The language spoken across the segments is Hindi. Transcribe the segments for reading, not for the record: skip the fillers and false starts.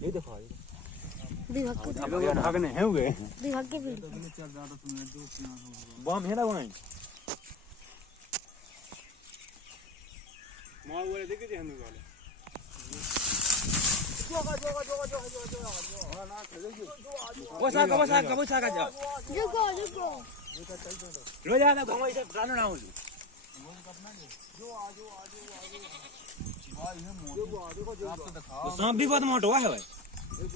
ये देखो भागने हैं हुए भाग के फिर बम है ना वहीं मार वाले देखे थे हम वाले वो साका जा रुको लो जा ना घुमाई से प्राण ना हो वो सांप भी बहुत मोटा है भाई ये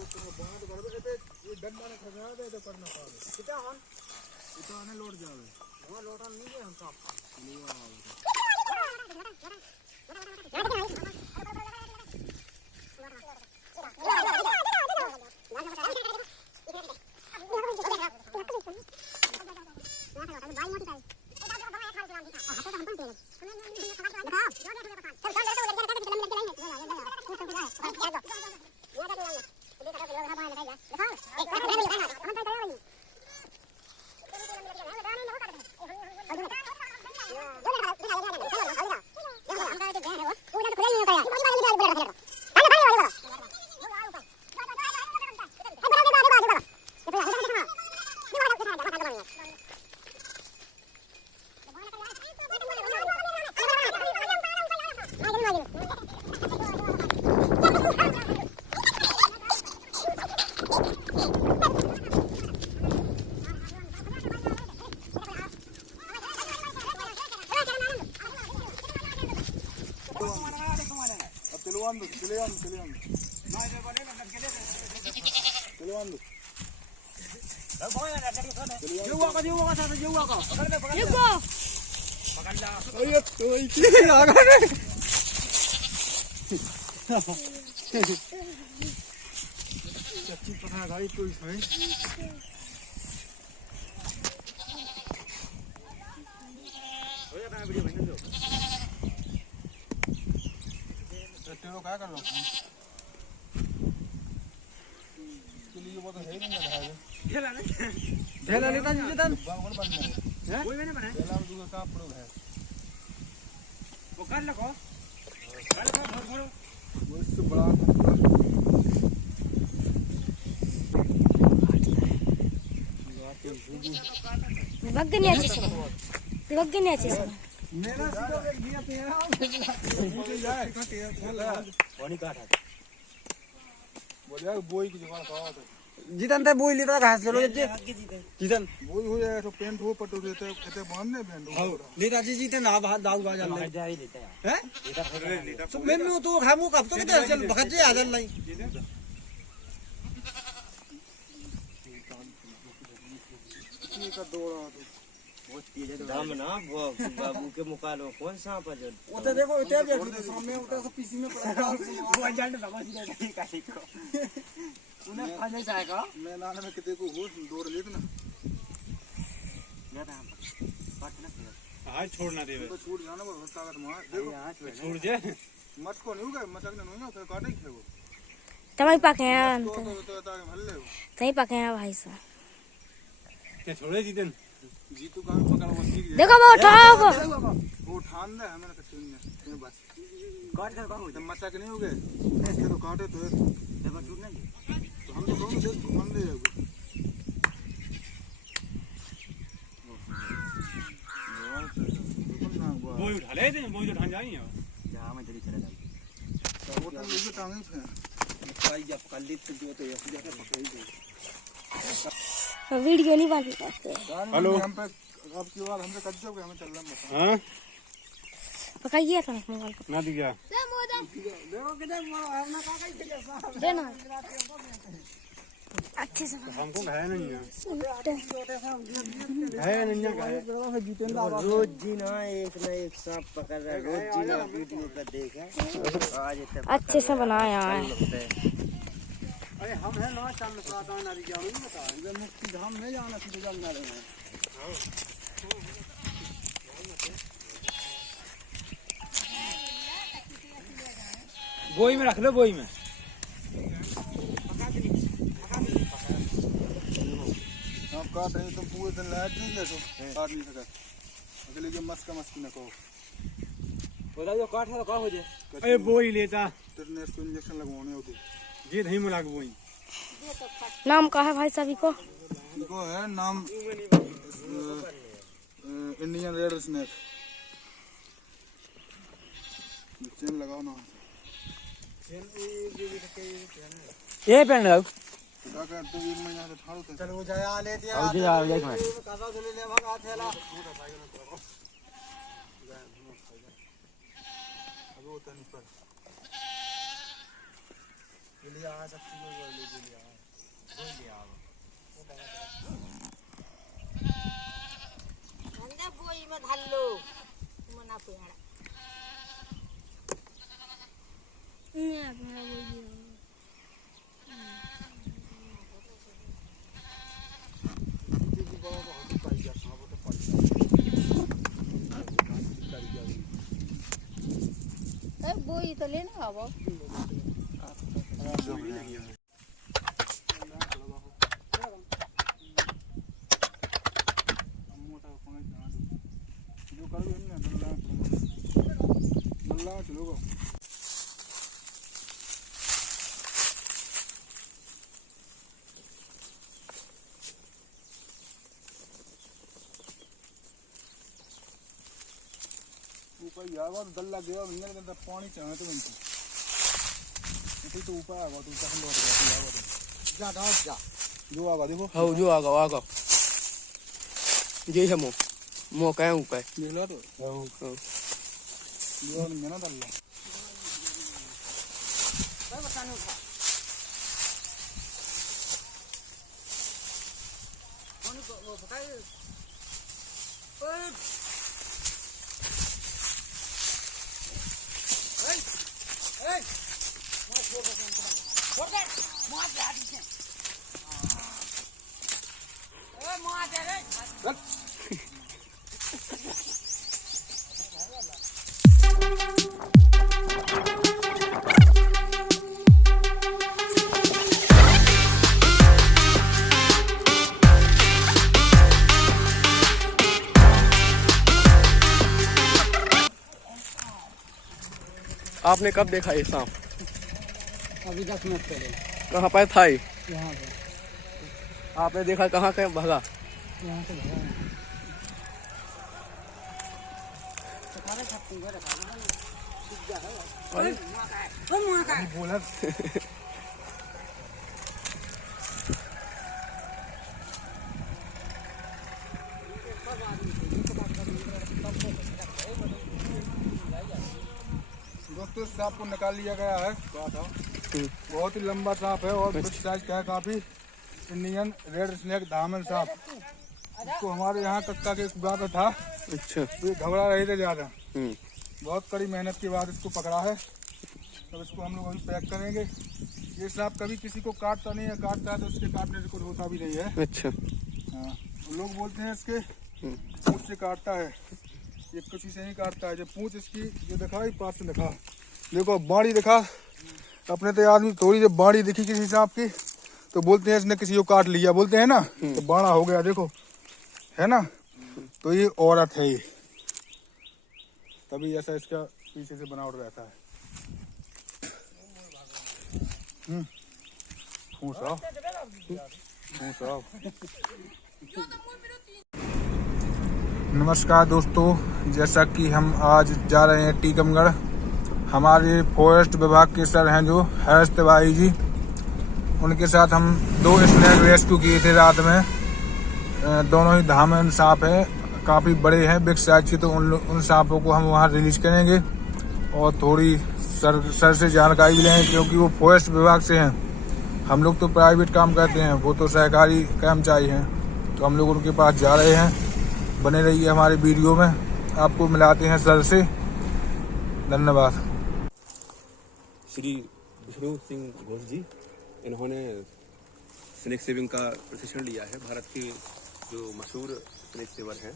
डंडा ने खगड़ा दे तो करना पावे कितना हन इतना ने लोड जावे वहां लोटा नहीं है हम सांप चच्ची पकड़ा गाड़ी तो इसमें तेरो क्या कर लो इसके लिए वो तो है ही नहीं है ठेला लेता जी जतन बागवान बनना है कोई मैंने बनाया ठेला दूसरा काम पड़ो है वो कर लो भरो वो इससे बड़ा बग्गने अच्छे से बग्गने अच्छे से मेरा सीधा गया तेरा मुझे जाए पानी काटा बोल यार बोई की जुगाड़ खावा तो जीतन ते बोई लेता घास चलो जीतन बोई हो जाए तो पेंट हो पटो देते कहते बांधने पेंट हो लेता जी जीतन आ बाहर दाऊ बाजा ले जा ही लेता है लेता तो मेनू तो खामू कब तो के चल भजे आ जान नहीं ये का दौड़ा तो बहुत तेज है दाम ना बाबू के मुकालो कौन सांप है वो तो देखो इतने बैठी सामने उधर से पीसी में पड़ा वो एजेंट समझ नहीं काहे को उन्हें खाने जाएगा मैं नाने में किते को हो दौड़ लेत ना ज्यादा काट ना हां छोड़ना देवे तो छूट जाना वो ताकत मार देखो छोड़ दे मत को नहीं होगा मचक ने नहीं होता काटे ही वो तमाई पाके हैं तो ताकि भल्ले हो तई पाके हैं भाई साहब क्या छोड़े जीतन जीतू का पकड़ वो ठीक देखो वो उठाओ वो ठान दे हमें कच्चे ने बस काट कर करो जब मचक नहीं हो गए ऐसे तो काटे तो देखो टूटना तो हम तो दोनों देख घुमान दे जाओगे वो उठा ले थे वो उठा जाएंगे जहां में जल्दी चला जाए तो वो तो ये टांगे थे भाई जब कल लिप जो तो ऐसे जाके पकड़ ही दे वीडियो नहीं बन पाते हेलो हम पे अब की बार हमसे कट जाओगे हमें चल रहा है हां पकाइए था मोबाइल को ना दिया देखो किधर हमने कहा कहीं से साहब देना अच्छे से हमको है नहीं है नहीं है रोज जी ना एक सांप पकड़ रहा है रोज जी ना वीडियो का देखा आज इतना अच्छे से बनाया है अरे हम है ना चांद प्राता ना दिया नहीं बता इधर मुक्ति धाम नहीं जाना सीधे जाना है बोई में रख लो बोई में हम काट रहे तो पूरे दिन लाइट नहीं है तो काट नहीं सका अगले के मस्का मस्की न कहो बोला जो काट है तो का हो जाए अरे बोई लेता टेटनेस को इंजेक्शन लगवाने होते ये नहीं मिला के वही नाम का है भाई सभी को? इनको है नाम इंडियन रेड स्नेक। चेन लगाओ ना। ये पेन लगाओ क्या कर तो 1 महीना से ठाड़ो थे। चल वो जाया ले दिया अब जी आ जाए मैं कासा चले ले भगा थेला अब वो तन पर ले आ सकती है वो ले लिया वो ले आ अंदर बोई में घाल लो मना पुआड़ा बोई तो लेना अब जो करो ना नल्ला चलो गो। ऊपर जाएगा तो दल्ला गया मिलने के अंदर पानी चाहिए तो इनको नहीं तो ऊपर आएगा तो ऊपर लौट गया जा डाल जा जो आगा देखो हौ जो आगा ये है मो कहे ऊपर देख लो तो जो नहीं ना दल्ला आपने कब देखा ये सांप? अभी 10 मिनट पहले कहाँ पर था ये? यहाँ पे आपने देखा कहाँ कहाँ भागा? यहाँ से भगा बोला दोस्तों सांप को निकाल लिया गया है। बहुत ही लंबा सांप है और बिग साइज का है काफी। इंडियन रेड स्नेक दामन सांप। इसको हमारे यहाँ कक्का के कुआ पे था। अच्छा। तो ये घबरा रहे थे ज्यादा। बहुत कड़ी मेहनत के बाद इसको पकड़ा है। तब इसको हम लोग अभी पैक करेंगे। ये सांप कभी किसी को काटता नहीं है, काटता है तो उसके काटने से कुछ होता भी नहीं है। अच्छा। हाँ, लोग बोलते हैं इसके पूंछ से काटता है, ये किसी से नहीं काटता है। जब पूंछ इसकी ये दिखा ही पास से दिखा, देखो बाड़ी दिखा अपने तो आदमी थोड़ी जब बाड़ी दिखी किसी सांप की तो बोलते हैं इसने किसी को काट लिया, बोलते हैं ना, तो बाड़ा हो गया देखो, है ना। तो ये औरत है ये, तभी ऐसा इसका पीछे से बनावट रहता है। पूंछ आओ, पूंछ आओ। नमस्कार दोस्तों, जैसा कि हम आज जा रहे हैं टीकमगढ़। हमारे फॉरेस्ट विभाग के सर हैं जो हर्ष तिवारी जी, उनके साथ हम 2 स्नेक रेस्क्यू किए थे रात में। दोनों ही धामन सांप है, काफ़ी बड़े हैं, बिग साइज के। तो उन सांपों को हम वहाँ रिलीज करेंगे और थोड़ी सर से जानकारी भी लेंगे, क्योंकि वो फॉरेस्ट विभाग से हैं। हम लोग तो प्राइवेट काम करते हैं, वो तो सरकारी कर्मचारी हैं। तो हम लोग उनके पास जा रहे हैं। बने रहिए हमारे वीडियो में, आपको मिलाते हैं सर से। धन्यवाद। श्री विष्णु सिंह घोष जी, इन्होंने स्नेक सेविंग का प्रशिक्षण लिया है। भारत के जो मशहूर स्नेक सेवर हैं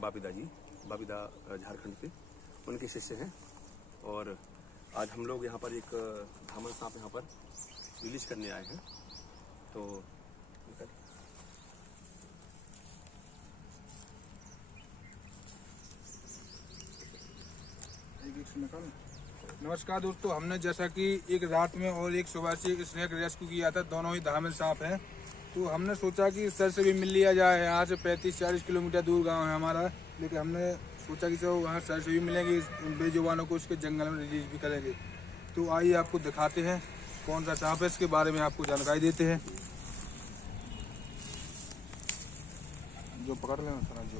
बापिदा जी, बापिदा झारखंड से, उनके शिष्य हैं। और आज हम लोग यहाँ पर एक धामन सांप यहाँ पर रिलीज करने आए हैं। तो नमस्कार दोस्तों, हमने जैसा कि एक रात में और एक सुबह से स्नेक रेस्क्यू किया था, दोनों ही धामिल सांप हैं। तो हमने सोचा कि सर से भी मिल लिया जाए। यहाँ से 35-40 किलोमीटर दूर गांव है हमारा, लेकिन हमने सोचा कि चलो वहाँ सर से भी मिलेंगे, बेजुबानों को उसके जंगल में रिलीज भी करेंगे। तो आइए आपको दिखाते हैं कौन सा सांप है, इसके बारे में आपको जानकारी देते हैं। जो पकड़ लेना सर, जो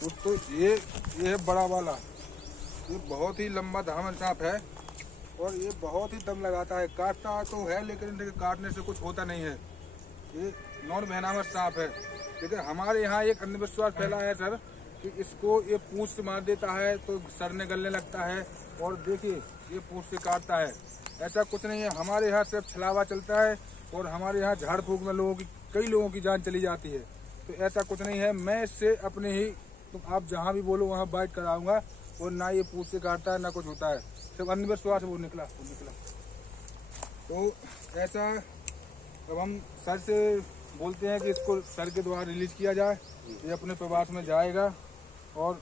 दोस्तों ये है बड़ा वाला, ये बहुत ही लंबा धामन सांप है और ये बहुत ही दम लगाता है। काटता तो है लेकिन काटने से कुछ होता नहीं है। ये नॉन वेनमस सांप है, लेकिन हमारे यहाँ एक अंधविश्वास फैला है सर कि इसको ये पूंछ से मार देता है तो सर निकलने लगता है, और देखिए ये पूंछ से काटता है। ऐसा कुछ नहीं है, हमारे यहाँ सिर्फ छलावा चलता है और हमारे यहाँ झाड़ फूक में कई लोगों की जान चली जाती है। तो ऐसा कुछ नहीं है, मैं इससे अपने ही, तो आप जहाँ भी बोलो वहाँ बाइट कराऊंगा, और ना ये पूंछ से काटता है ना कुछ होता है, सिर्फ अंधविश्वास वो निकला। तो ऐसा अब हम सर से बोलते हैं कि इसको सर के द्वारा रिलीज किया जाए, ये अपने प्रवास में जाएगा और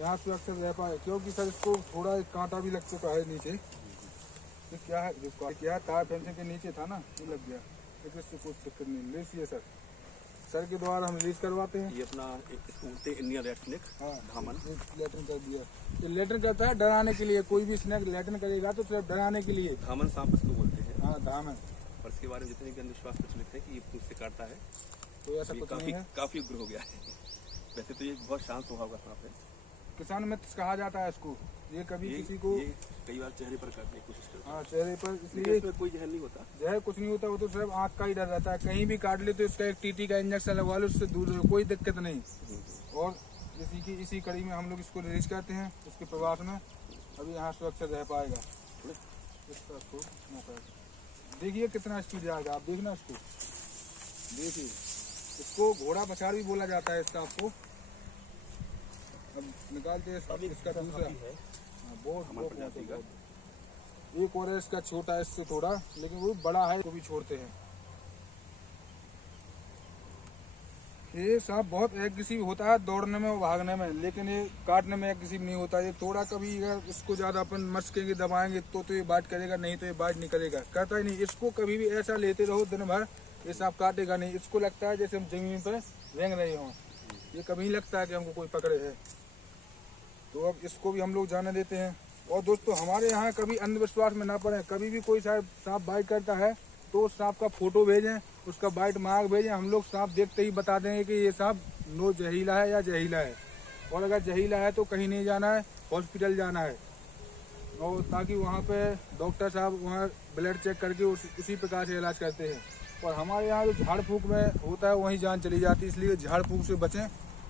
यहाँ से अक्सर रह पाए, क्योंकि सर इसको थोड़ा एक कांटा भी लग चुका है नीचे। ये क्या है, जो क्या तार फेंसिंग के नीचे था ना, ये लग गया, लेकिन इससे कोई दिक्कत नहीं। लेसिए सर के द्वारा हम रिलीज करवाते हैं। ये अपना इंडियन रेड स्नेक धामन लेटरिन कर दिया, ये लेटरिन करता है डराने के लिए। कोई भी स्नेक लेटरिन करेगा तो सिर्फ डराने के लिए। धामन सांप इसको बोलते हैं। हाँ धामन। और इसके बारे में जितने भी अंधविश्वास प्रचलित है कि ये पूंछ से काटता है, तो ऐसा कुछ नहीं है, काफी उग्र हो गया है। वैसे तो ये बहुत शांत स्वभाव का सांप है, किसान मित्र कहा जाता है इसको। ये कभी किसी को कई बार चेहरे पर काटने की कोशिश करता है। हाँ चेहरे पर, लेकिन इसलिए इसमें कोई जहर नहीं होता। जहर कुछ नहीं होता, वो तो सिर्फ आँख का ही डर रहता है। कहीं भी काट ले तो इसका एक टीटी का इंजेक्शन लगवा लो, उससे दूर रहो, कोई दिक्कत नहीं। और इसी कड़ी में हम लोग इसको रिलीज करते हैं इसके प्रवास में। अभी यहाँ सुरक्षित रह पाएगा। देखिए कितना स्पीड जाएगा, आप देखना इसको, देखिए। इसको घोड़ा बछाड़ भी बोला जाता है इस सांप को। अब निकालते हैं इसका दूसरा, एक और है इसका छोटा है इससे थोड़ा, लेकिन वो बड़ा है, वो भी छोड़ते हैं। ये सांप बहुत एग्रेसिव होता है दौड़ने में और भागने में, लेकिन ये काटने में एग्रेसिव नहीं होता। ये थोड़ा कभी अगर इसको ज्यादा अपन मस्केंगे दबाएंगे तो ये बाइट करेगा, नहीं तो ये बाइट नहीं करेगा, करता ही नहीं। इसको कभी भी ऐसा लेते रहो दिन भर, ये सांप काटेगा नहीं। इसको लगता है जैसे हम जमीन पर रेंग रहे हों, ये कभी नहीं लगता है कि हमको कोई पकड़े है। तो अब इसको भी हम लोग जाने देते हैं। और दोस्तों हमारे यहाँ कभी अंधविश्वास में ना पड़े, कभी भी कोई सांप बाइट करता है तो सांप का फोटो भेजें, उसका बाइट मार्क भेजें। हम लोग सांप देखते ही बता देंगे कि ये सांप नो जहरीला है या जहरीला है। और अगर जहरीला है तो कहीं नहीं जाना है, हॉस्पिटल जाना है, और ताकि वहाँ पे डॉक्टर साहब वहाँ ब्लड चेक करके उसी प्रकार से इलाज करते हैं। और हमारे यहाँ जो झाड़ फूक में होता है वहीं जान चली जाती है, इसलिए झाड़ फूक से बचें।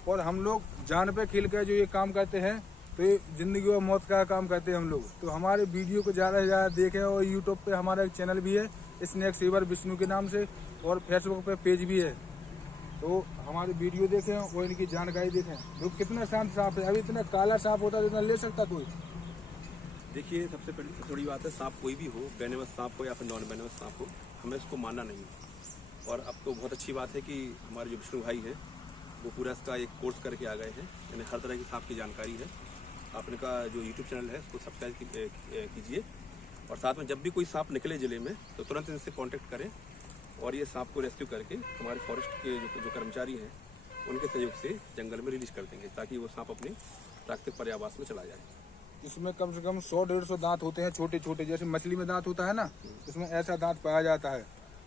और हम लोग जान पे खिल कर जो ये काम करते हैं, तो ये जिंदगी और मौत का काम करते हैं हम लोग। तो हमारे वीडियो को ज़्यादा से ज़्यादा देखें, और यूट्यूब पे हमारा एक चैनल भी है स्नेक सेवर विष्णु के नाम से, और फेसबुक पे पेज भी है। तो हमारी वीडियो देखें और इनकी जानकारी देखें। जो कितना शांत सांप है, अभी इतना काला सांप होता है, इतना ले सकता कोई। देखिए सबसे पहले थोड़ी बात है, सांप कोई भी हो, वेनेमस सांप हो या फिर नॉन वेनेमस सांप हो, हमें इसको मानना नहीं। और अब तो बहुत अच्छी बात है कि हमारे जो विष्णु भाई है वो पूरा इसका एक कोर्स करके आ गए हैं, यानी हर तरह की सांप की जानकारी है। आप इनका जो यूट्यूब चैनल है उसको सब्सक्राइब कीजिए, और साथ में जब भी कोई सांप निकले ज़िले में तो तुरंत इनसे कांटेक्ट करें, और ये सांप को रेस्क्यू करके हमारे फॉरेस्ट के जो कर्मचारी हैं उनके सहयोग से जंगल में रिलीज कर देंगे, ताकि वो सांप अपने प्राकृतिक पर्यावास में चला जाए। इसमें कम से कम 100-150 दांत होते हैं, छोटे छोटे, जैसे मछली में दांत होता है ना, इसमें ऐसा दांत पाया जाता है।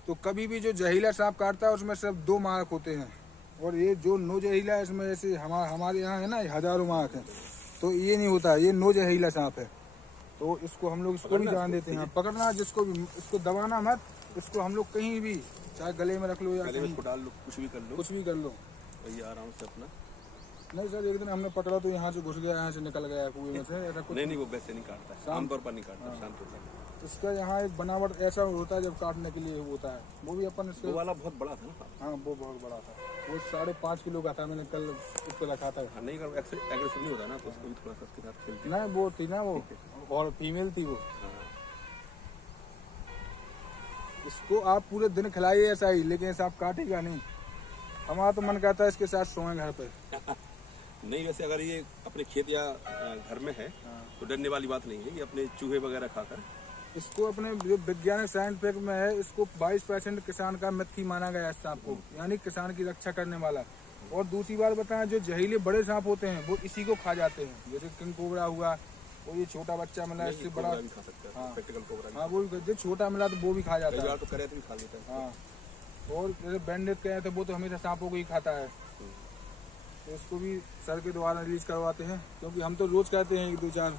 तो कभी भी जो जहरीला सांप काटता है उसमें सिर्फ 2 मार्क होते हैं, और ये जो नो जहरीला है इसमें जैसे हमारे यहाँ है ना हजारों मार्क है, तो ये नहीं होता है, ये नो जहरीला सांप है। तो इसको हम लोग इसको भी जान देते हैं, पकड़ना जिसको भी, इसको दबाना मत। इसको हम लोग कहीं भी, चाहे गले में रख लो या गले में डाल लो, कुछ भी कर लो, ये आराम से अपना। नहीं सर, एक दिन हमने पकड़ा तो यहाँ से घुस गया, यहाँ से निकल गया कुएं में से, ऐसा कुछ नहीं, वो वैसे नहीं काटता है, आमतौर पर नहीं काटता, शांत होता है। इसका यहाँ एक बनावट ऐसा होता है जब काटने के लिए होता है, वो भी अपन इसको। वो वाला बहुत बड़ा था ना? हाँ वो बहुत बड़ा था, वो 5.5 किलो का था, मैंने कल उसको रखा था। हाँ, नहीं एग्रेसिव नहीं होता ना, तो उसको भी थोड़ा सा उसके साथ खेलती। नहीं वो थी ना वो, और फीमेल थी वो। इसको आप पूरे दिन खिलाइए ऐसा ही, लेकिन ऐसा आप काटेगा नहीं। हमारा तो मन करता है इसके साथ सोएं घर पे। नहीं, वैसे अगर ये अपने खेत या घर में है तो डरने वाली बात नहीं है। ये अपने चूहे वगैरह खाकर इसको अपने जो वैज्ञानिक साइंटिफिक में है, इसको 22% किसान का मित्र माना गया है सांप को, यानी किसान की रक्षा करने वाला। और दूसरी बात बताएं, जो जहरीले बड़े सांप होते हैं वो इसी को खा जाते हैं, जैसे किंग कोबरा हुआ, और ये छोटा बच्चा मिला इससे बड़ा भी खा सकता है। हाँ। प्रैक्टिकल कोबरा हाँ, वो भी जो छोटा मिला तो वो भी खा जाता है। तो करे तो भी खा लेता है। हाँ, और जैसे बैंडेड कहे तो वो तो हमेशा सांपों को ही खाता है, तो इसको भी सर के द्वारा रिलीज करवाते हैं, क्योंकि हम तो रोज कहते हैं 1-2-4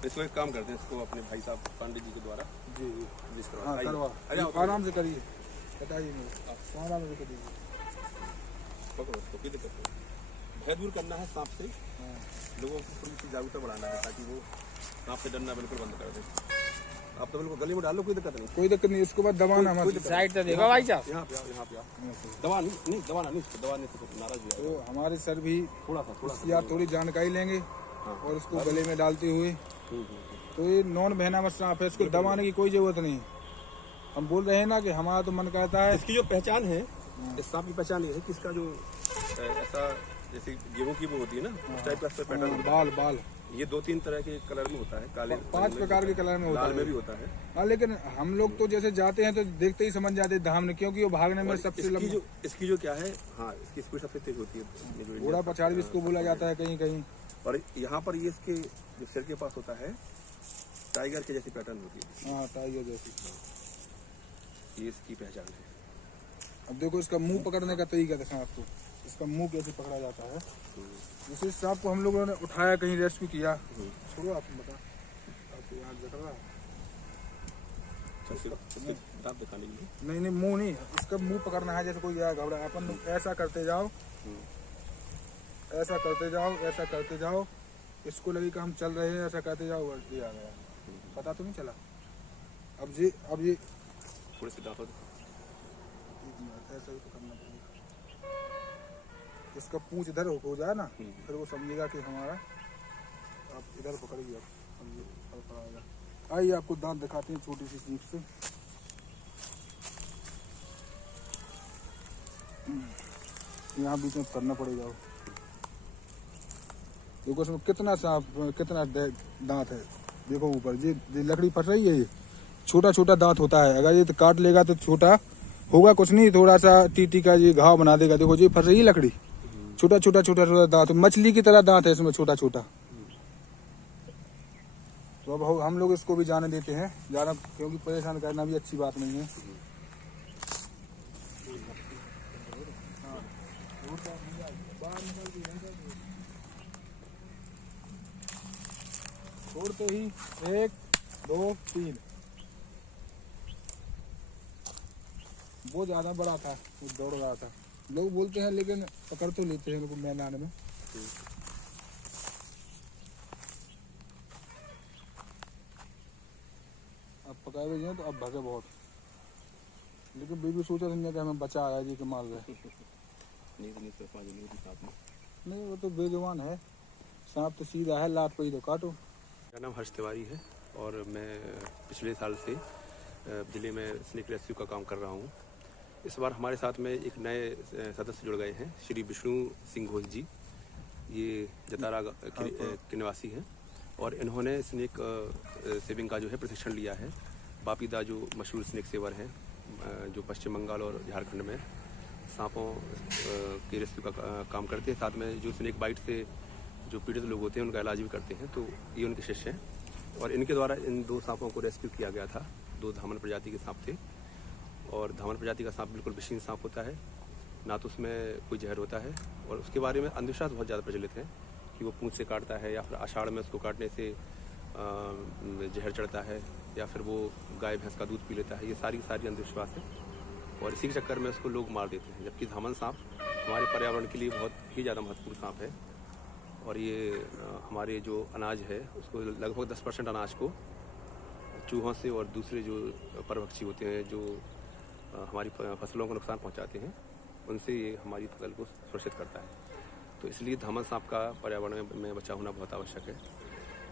तो इसको एक काम करते हैं, इसको अपने भाई साहब पांडे जी के द्वारा जी रिलीज हाँ करवा, आराम से करिए, बताइए मुझे आराम से करिए। पकड़ो इसको, कोई दिक्कत नहीं। भय दूर करना है सांप से, लोगों को थोड़ी सी जागरूकता बढ़ाना है ताकि वो सांप से डरना बिल्कुल बंद कर दें। आप तो बिल्कुल गले में डाल लो, कोई दिक्कत नहीं। कोई दिक्कत नहीं, इसके बाद दबाना हमारी साइड से देखो भाई साहब। यहाँ पे दबा नहीं, दबाना नहीं, इसको दबाने से नाराज भी तो हमारे सर भी थोड़ा सा या थोड़ी जानकारी लेंगे और इसको गले में डालते हुए, तो ये नॉन वेनमस सांप है, इसको दबाने की कोई जरूरत नहीं। हम बोल रहे हैं ना कि हमारा तो मन करता है। इसकी जो पहचान है, इस सांप की पहचान ये है कि इसका जो ऐसा जैसे गेहूं की वो होती है ना, उस टाइप का पैटर्न, बाल ये 2-3 तरह के कलर में होता है, काले 5 प्रकार के कलर में होता लाल है, में भी होता है। हाँ, लेकिन हम लोग तो जैसे जाते हैं तो देखते ही समझ जाते हैं धामने, क्योंकि वो भागने में सबसे इसकी जो क्या है, हाँ, इसकी स्पीड सबसे तेज होती है। घोड़ा पछाड़ भी इसको बोला जाता है कहीं कहीं। और यहाँ पर ये इसके जो सिर के पास होता है, टाइगर के जैसी पैटर्न होती है। हाँ, टाइगर जैसी, ये इसकी पहचान है। अब देखो इसका मुंह पकड़ने का तरीका देखा आपको, इसका मुंह कैसे पकड़ा जाता है। जैसे सांप को हम लोगों ने उठाया, कहीं रेस्क्यू किया, छोड़ो आप बता, आपको यहाँ जकड़ रहा है। दांत दिखाने के लिए नहीं नहीं, मुंह नहीं, इसका मुंह पकड़ना है, जैसे कोई घबरा, अपन ऐसा करते जाओ, ऐसा करते जाओ, ऐसा करते जाओ, इसको लगे कि हम चल रहे हैं, ऐसा करते जाओ, ये आ गया, पता तो नहीं चला। अब ये थोड़े से दांतों ऐसा ही पकड़ना पड़ेगा, इसका पूंछ इधर हो जाए ना, फिर वो समझेगा कि हमारा, आप इधर पकड़िए, आप समझिए पकड़ाएगा। आइए आपको दांत दिखाते हैं छोटी सी सीख से। यहाँ बीच में करना पड़ेगा। देखो इसमें कितना दांत है, देखो ऊपर ये लकड़ी फट रही है, ये छोटा छोटा दांत होता है, अगर ये तो काट लेगा तो छोटा होगा, कुछ नहीं, थोड़ा सा टीटी का ये घाव बना देगा। देखो ये फट रही है लकड़ी, छोटा छोटा दांत, मछली की तरह दांत है इसमें, छोटा छोटा। तो अब हम लोग इसको भी जाने देते हैं, जाना, क्योंकि परेशान करना भी अच्छी बात नहीं है। छोड़ते ही 1 2 3, वो ज्यादा बड़ा था, वो दौड़ रहा था, लोग बोलते हैं, लेकिन पकड़ तो लेते हैं लोग मैदान में। अब पकाए हुए तो अब भगे बहुत, लेकिन बीबी सोचा था कि हमें बचा आया जी के मार रहे। नहीं, वो तो बेजुबान है, सांप तो सीधा है, लात पे ही तो काटो। मेरा नाम हर्ष तिवारी है और मैं पिछले साल से ज़िले में स्नेक रेस्क्यू का काम कर रहा हूँ। इस बार हमारे साथ में एक नए सदस्य जुड़ गए हैं, श्री विष्णु सिंह घोष जी। ये जतारा के निवासी हैं और इन्होंने स्नेक सेविंग का जो है प्रशिक्षण लिया है। बापीदा जो मशहूर स्नेक सेवर हैं, जो पश्चिम बंगाल और झारखंड में सांपों के रेस्क्यू का काम करते हैं, साथ में जो स्नेक बाइट से जो पीड़ित लोग होते हैं उनका इलाज भी करते हैं। तो ये उनके शिष्य हैं और इनके द्वारा इन 2 सांपों को रेस्क्यू किया गया था। 2 धामन प्रजाति के सांप थे और धामन प्रजाति का सांप बिल्कुल विषीण सांप होता है, ना तो उसमें कोई जहर होता है और उसके बारे में अंधविश्वास बहुत ज़्यादा प्रचलित है कि वो पूंछ से काटता है या फिर आषाढ़ में उसको काटने से जहर चढ़ता है या फिर वो गाय भैंस का दूध पी लेता है। ये सारी अंधविश्वास है और इसी के चक्कर में उसको लोग मार देते हैं। जबकि धामन सांप हमारे पर्यावरण के लिए बहुत ही ज़्यादा महत्वपूर्ण सांप है और ये हमारे जो अनाज है उसको लगभग 10% अनाज को चूहों से और दूसरे जो परभक्षी होते हैं जो हमारी फसलों को नुकसान पहुंचाते हैं, उनसे ये हमारी फसल को सुरक्षित करता है। तो इसलिए धामन सांप का पर्यावरण में बचाव होना बहुत आवश्यक है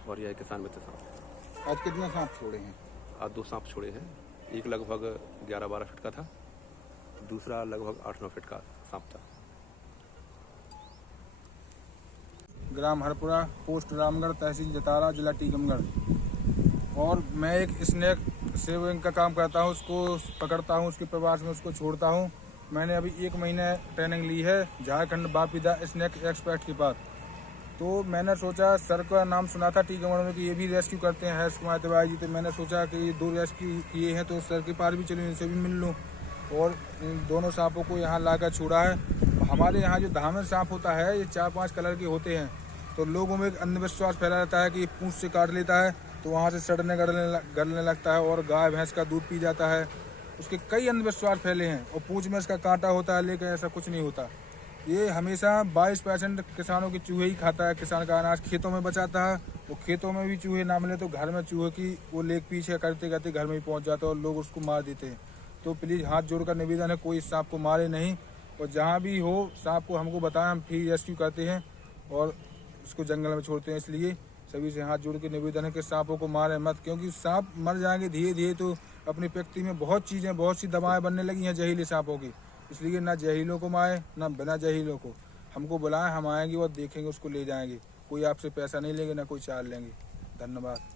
और यह किसान मित्र सांप है। आज कितना सांप छोड़े हैं? आज 2 सांप छोड़े हैं, एक लगभग 11-12 फीट का था, दूसरा लगभग 8-9 फीट का सांप था। ग्राम हरपुरा, पोस्ट रामगढ़, तहसील जतारा, जिला टीकमगढ़। और मैं एक स्नैक सेविंग का काम करता हूँ, उसको पकड़ता हूँ, उसके प्रवास में उसको छोड़ता हूँ। मैंने अभी 1 महीने ट्रेनिंग ली है झारखंड बापीदा स्नैक एक्सपर्ट के पास। तो मैंने सोचा, सर का नाम सुना था टीकमगढ़ में कि ये भी रेस्क्यू करते हैं हर्ष कुमार तिवारी जी। तो मैंने सोचा कि ये 2 रेस्क्यू किए हैं तो सर के पास भी चलूँ, इनसे भी मिल लूँ। और इन दोनों सांपों को यहाँ लाकर छोड़ा है। हमारे यहाँ जो धामर सांप होता है, ये 4-5 कलर के होते हैं। तो लोगों में एक अंधविश्वास फैला रहता है कि पूंछ से काट लेता है तो वहाँ से सड़ने गलने लगता है और गाय भैंस का दूध पी जाता है। उसके कई अंधविश्वास फैले हैं और पूंछ में इसका कांटा होता है, लेकिन ऐसा कुछ नहीं होता। ये हमेशा 22% किसानों के चूहे ही खाता है। किसान का अनाज खेतों में बचाता है, वो खेतों में भी चूहे ना मिले तो घर में चूहे की वो लेग पीछे करते करते घर में ही पहुंच जाता है और लोग उसको मार देते हैं। तो प्लीज़ हाथ जोड़कर निवेदन है, कोई इस सांप को मारे नहीं, और जहाँ भी हो सांप को हमको बताएं, हम फ्री रेस्क्यू करते हैं और उसको जंगल में छोड़ते हैं। इसलिए सभी से हाथ जोड़ के निवेदन है कि सांपों को मारें मत, क्योंकि सांप मर जाएंगे धीरे धीरे। तो अपनी प्रकृति में बहुत चीज़ें, बहुत सी दवाएं बनने लगी हैं जहरीले सांपों की। इसलिए ना जहरीलों को मारे, ना बिना जहरीलों को। हमको बुलाएं, हम आएंगे और देखेंगे, उसको ले जाएंगे। कोई आपसे पैसा नहीं लेंगे, ना कोई चार्ज लेंगे। धन्यवाद।